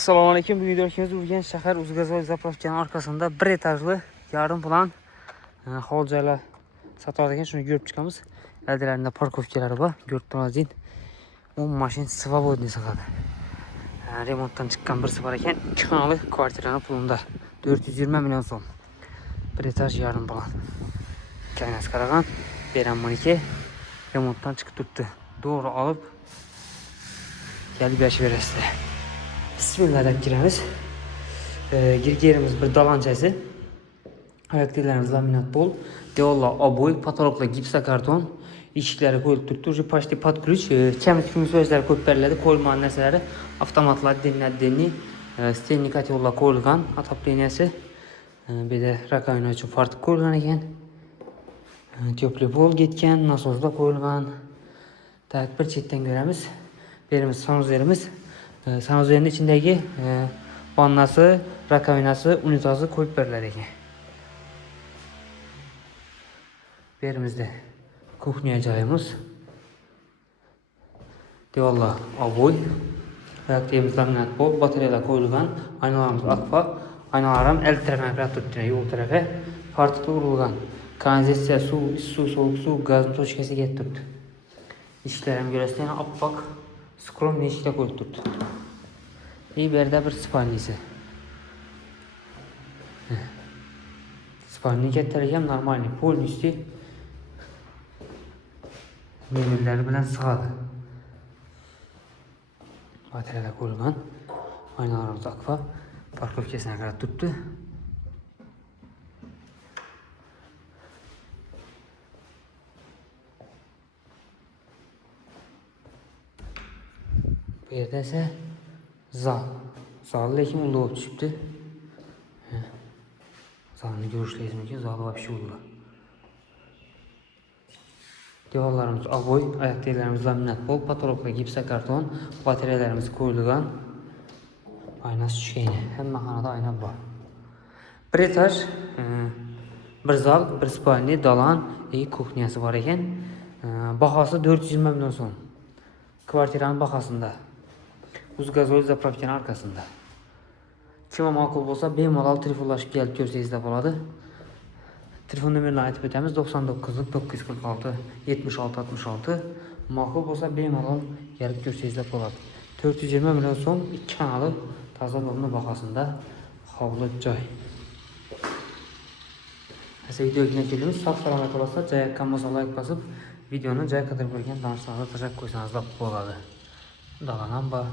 Assalamualaikum. Bugün ülkemiz Urgen şehir Uzgazoy zapravkanın arkasında bir etajlı yarım plan holcayla satılırken şunu görüp çıkamız. Eldilerinde parkovkaları var. Görüp duracağız. O maşin sıva boyunca sakadı. Remonttan çıkan bir sıva iken 2 kanalı kvartiranın pulunda. 420 milyon son. Bir etaj yarım plan. Kaynas Karagan. Beren Manike. Remonttan çıkıp tuttu. Doğru alıp gelip yaşı veresi. Bismillah gireriz. Girgerimiz bir dalancası. Ayaklarımız laminat bol. Deolla aboy, patologla gipsa karton. İşikleri koyup tuttu. Ripaşti pat kürüç. Kemik sözleri koyup verildi. Koyulmayan nesneleri avtomatlar denildi. Stenlik yolla koyulgan. Atap deniyesi. Bir de rakayını için farklı koyulgan eken. Töplü bol gitken. Nasozda koyulgan. Tak bir çetten göremiz. Berimiz sanuzerimiz. Sanuzerinin içindeki vannası, rakavinası, unitazı koyup verirler eken. Berimizde kuhnya cayımız. Devalla aboy. Ayaktayımız laminat bol. Bataryalar koyulgan. Aynalarımız akfa. Aynalarım el tarafına tuttuğuna yol tarafı. Farklı vurulgan. Kanalizasyon, su, soğuk su, gazın toşkesi getirdi. İşlerim göresinden appak. Skrom neşikte koyup tuttu. İyi berde bir spalnisi. Spalni getirirken normal. Polin üstü menüleri bilen sığadı. Bataryada koyulgan. Aynalarımız akfa. Parkovkesine kadar tuttu. Bu yerde ise zal. Zalı ekim ulu olup çıktı. Zalını görüşleyiz ki zalı var bir şey oldu. Devallarımız aboy, ayaktaylarımız laminat bol, patologla gipsa karton, bataryalarımız koyulgan. Aynası şeyini, hem mahanada ayna var. Bir etaj, bir zal, bir spalni, dalan, kuhnyası var eken. Bahası 420 milyon son. Kvartiranın bahasında. Uzgazoy zapravkanın arkasında. Kime makul olsa bemalol telefonlaşıp gelip görseniz de boladı. Telefon nömerini aytib ötemiz 99 946 76 66. Makul olsa bemalol gelip görseniz de boladı. 420 milyon son 2 kanalı taza olma bahasında havlu joy. Ese video yine gelimiz sağ salamet olsa jaya kanmasa like basıp videonun jaya kadar koygan danışlarına taşak koysanız da boladı. Dalanan ba.